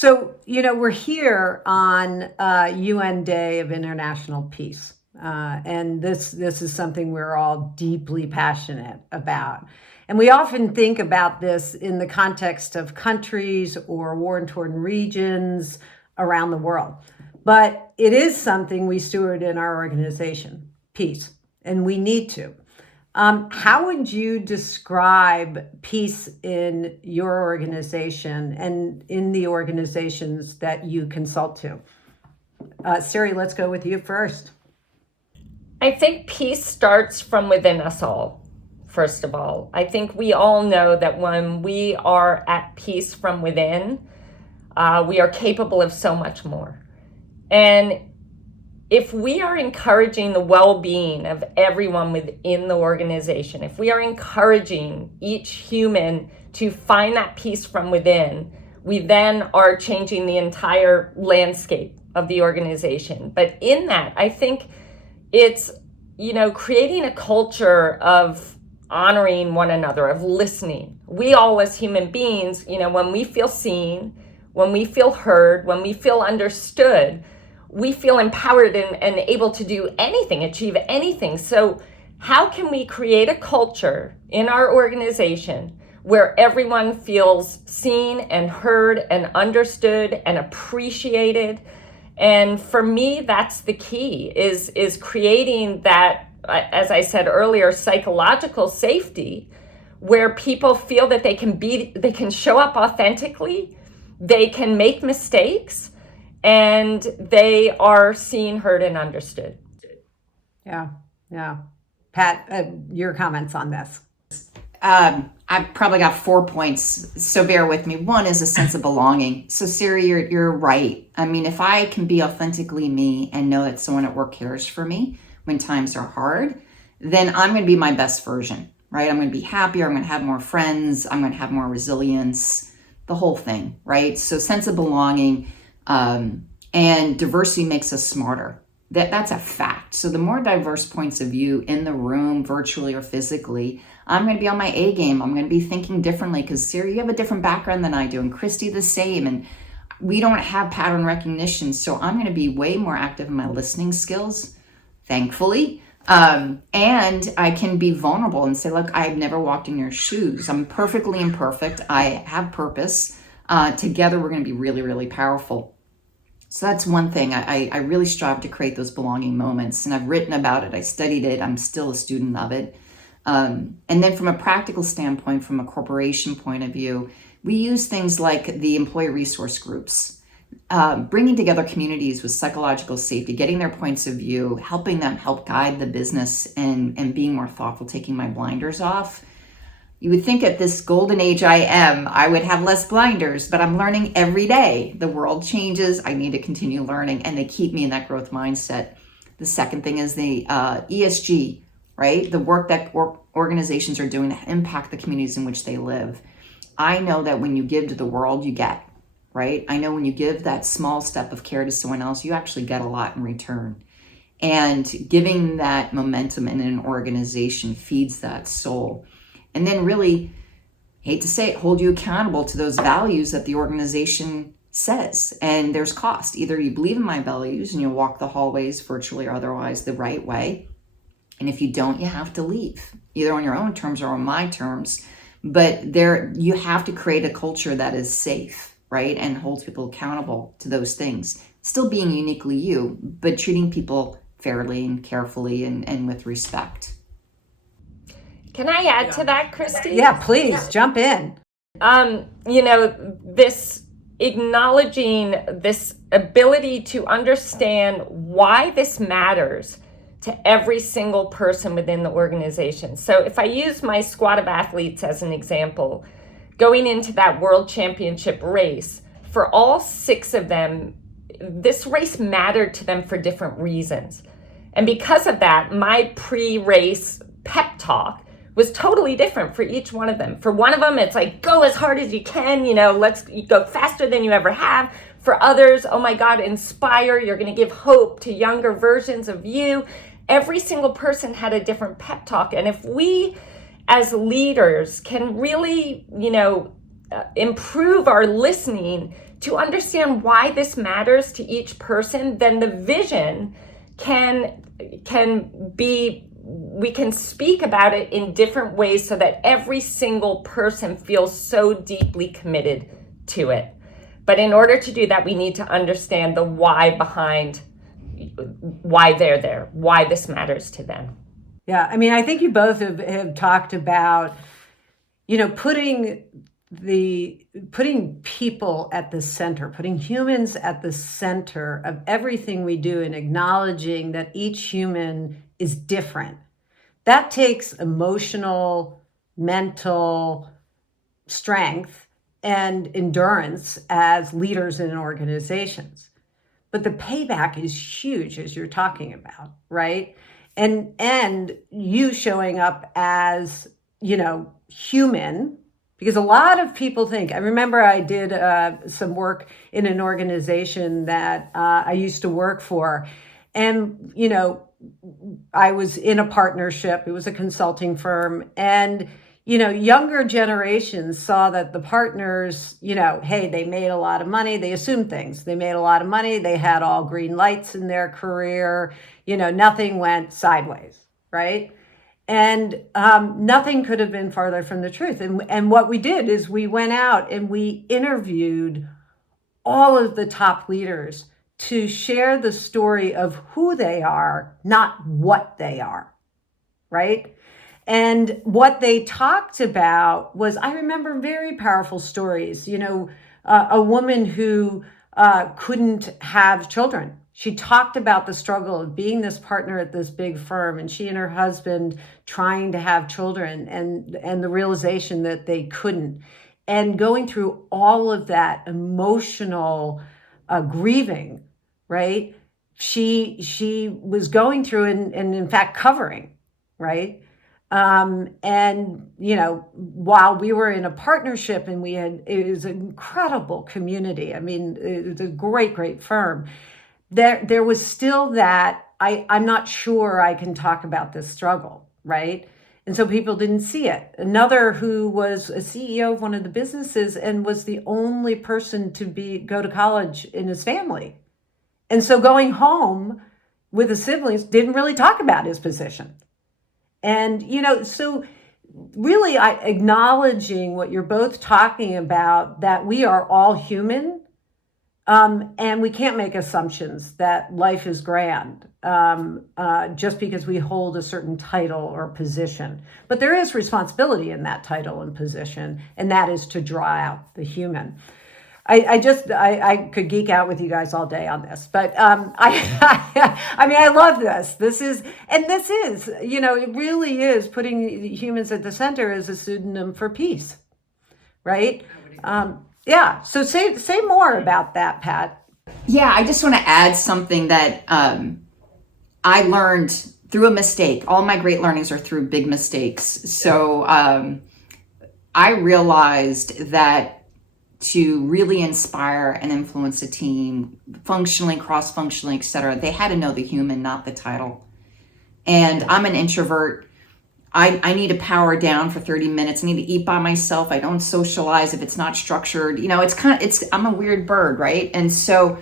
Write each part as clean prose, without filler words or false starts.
So, we're here on UN Day of International Peace. And this is something we're all deeply passionate about. And we often think about this in the context of countries or war-torn regions around the world. But it is something we steward in our organization, peace, and we need to. How would you describe peace in your organization and in the organizations that you consult to? Siri, let's go with you first. I think peace starts from within us all, first of all. I think we all know that when we are at peace from within, we are capable of so much more. And if we are encouraging the well-being of everyone within the organization, if we are encouraging each human to find that peace from within, we then are changing the entire landscape of the organization. But in that, I think it's, creating a culture of honoring one another, of listening. We all as human beings, when we feel seen, when we feel heard, when we feel understood, we feel empowered and able to do anything, achieve anything. So how can we create a culture in our organization where everyone feels seen and heard and understood and appreciated? And for me, that's the key, is creating that, as I said earlier, psychological safety, where people feel that they can show up authentically, they can make mistakes, and they are seen, heard, and understood. Yeah. Pat, your comments on this. I've probably got 4 points, so bear with me. One is a sense of belonging. So Siri, you're right. I mean, if I can be authentically me and know that someone at work cares for me when times are hard, then I'm going to be my best version, right? I'm going to be happier. I'm going to have more friends. I'm going to have more resilience, the whole thing, right? So sense of belonging, and diversity makes us smarter. That's a fact. So the more diverse points of view in the room, virtually or physically, I'm going to be on my A game. I'm going to be thinking differently because Siri, you have a different background than I do, and Christy the same, and we don't have pattern recognition. So I'm going to be way more active in my listening skills, thankfully. And I can be vulnerable and say, look, I've never walked in your shoes. I'm perfectly imperfect. I have purpose. Together, we're going to be really, really powerful. So that's one thing. I really strive to create those belonging moments, and I've written about it. I studied it. I'm still a student of it. And then from a practical standpoint, from a corporation point of view, we use things like the employee resource groups, bringing together communities with psychological safety, getting their points of view, helping them help guide the business, and being more thoughtful, taking my blinders off. You would think at this golden age I would have less blinders, but I'm learning every day. The world changes. I need to continue learning, and they keep me in that growth mindset. The second thing is the ESG, right? The work that organizations are doing to impact the communities in which they live. I know that when you give to the world, you get, right? I know when you give that small step of care to someone else, you actually get a lot in return. And giving that momentum in an organization feeds that soul. And then really, hate to say it, hold you accountable to those values that the organization says. And there's cost. Either you believe in my values and you'll walk the hallways virtually or otherwise the right way. And if you don't, you have to leave, either on your own terms or on my terms. But you have to create a culture that is safe, right? And holds people accountable to those things. Still being uniquely you, but treating people fairly and carefully and with respect. Can I add to that, Christy? Yeah, please jump in. This acknowledging this ability to understand why this matters to every single person within the organization. So if I use my squad of athletes as an example, going into that world championship race, for all 6 of them, this race mattered to them for different reasons. And because of that, my pre-race pep talk was totally different for each one of them. For one of them, it's like, go as hard as you can, let's go faster than you ever have. For others, oh my God, inspire, you're going to give hope to younger versions of you. Every single person had a different pep talk. And if we as leaders can really, improve our listening to understand why this matters to each person, then the vision can be, we can speak about it in different ways so that every single person feels so deeply committed to it. But in order to do that, we need to understand the why behind why they're there, why this matters to them. Yeah, I mean, I think you both have talked about, putting people at the center, putting humans at the center of everything we do, and acknowledging that each human is different. That takes emotional, mental strength and endurance as leaders in organizations. But the payback is huge, as you're talking about, right? And you showing up as, human, because a lot of people think, I remember I did some work in an organization that I used to work for. And, I was in a partnership, it was a consulting firm. And, younger generations saw that the partners, hey, they made a lot of money. They assumed things. They made a lot of money. They had all green lights in their career. Nothing went sideways, right? And nothing could have been farther from the truth. And what we did is we went out and we interviewed all of the top leaders to share the story of who they are, not what they are, right? And what they talked about was, I remember very powerful stories, a woman who couldn't have children. She talked about the struggle of being this partner at this big firm, and she and her husband trying to have children, and the realization that they couldn't, and going through all of that emotional grieving, right? She was going through and in fact covering, right? And, while we were in a partnership and it was an incredible community. I mean, it was a great, great firm. There was still that, I'm not sure I can talk about this struggle, right? And so people didn't see it. Another who was a CEO of one of the businesses and was the only person to go to college in his family. And so going home with his siblings didn't really talk about his position. And, so really acknowledging what you're both talking about, that we are all human, and we can't make assumptions that life is grand just because we hold a certain title or position. But there is responsibility in that title and position, and that is to draw out the human. I could geek out with you guys all day on this, but I love this. This is, it really is putting humans at the center as a pseudonym for peace, right? Yeah. So say more about that, Pat. Yeah, I just want to add something that I learned through a mistake. All my great learnings are through big mistakes. So I realized that to really inspire and influence a team, functionally, cross-functionally, et cetera, they had to know the human, not the title. And I'm an introvert. I need to power down for 30 minutes. I need to eat by myself. I don't socialize if it's not structured. I'm a weird bird, right? And so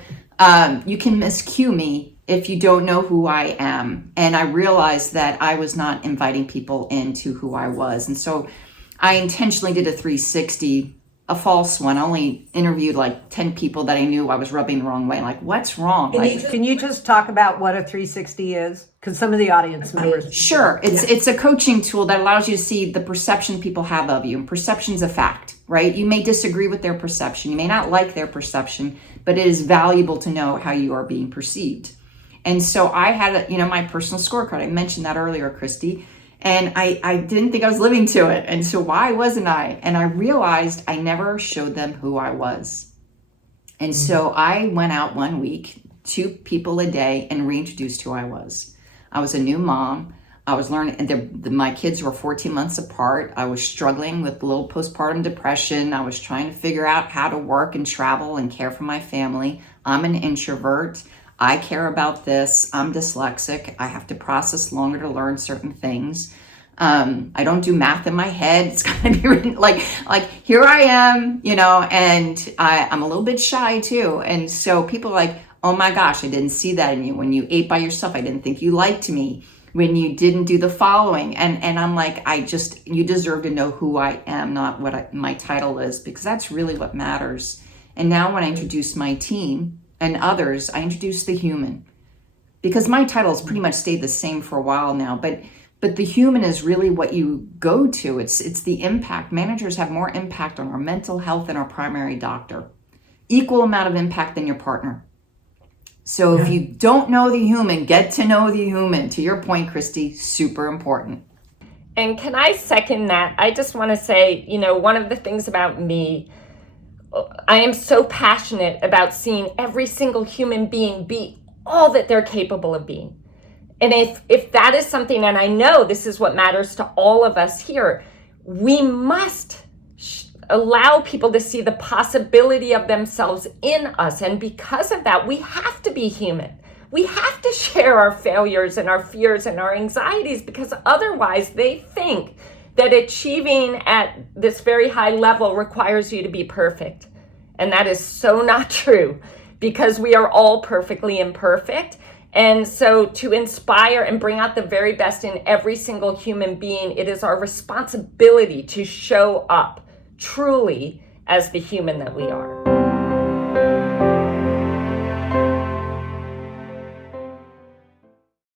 you can miscue me if you don't know who I am. And I realized that I was not inviting people into who I was. And so I intentionally did a 360, a false one. I only interviewed like 10 people that I knew I was rubbing the wrong way. Like, what's wrong? Can you just talk about what a 360 is? Because some of the audience members. Sure. It's a coaching tool that allows you to see the perception people have of you. And perception's a fact, right? You may disagree with their perception. You may not like their perception, but it is valuable to know how you are being perceived. And so I had, my personal scorecard. I mentioned that earlier, Christy. And I didn't think I was living to it. And so why wasn't I? And I realized I never showed them who I was. And so I went out one week, 2 people a day, and reintroduced who I was. I was a new mom. I was learning, and my kids were 14 months apart. I was struggling with a little postpartum depression. I was trying to figure out how to work and travel and care for my family. I'm an introvert. I care about this. I'm dyslexic. I have to process longer to learn certain things. I don't do math in my head. It's got to be written like here I am, and I'm a little bit shy too. And so people are like, oh my gosh, I didn't see that in you. When you ate by yourself, I didn't think you liked me. When you didn't do the following. And I'm like, you deserve to know who I am, not what my title is, because that's really what matters. And now when I introduce my team and others, I introduce the human, because my titles pretty much stayed the same for a while now, but the human is really what you go to. It's the impact. Managers have more impact on our mental health than our primary doctor. Equal amount of impact than your partner. So if you don't know the human, get to know the human. To your point, Christy, super important. And can I second that? I just want to say, one of the things about me, I am so passionate about seeing every single human being be all that they're capable of being. And if that is something, and I know this is what matters to all of us here, we must allow people to see the possibility of themselves in us. And because of that, we have to be human. We have to share our failures and our fears and our anxieties, because otherwise they think that achieving at this very high level requires you to be perfect. And that is so not true, because we are all perfectly imperfect. And so to inspire and bring out the very best in every single human being, it is our responsibility to show up truly as the human that we are.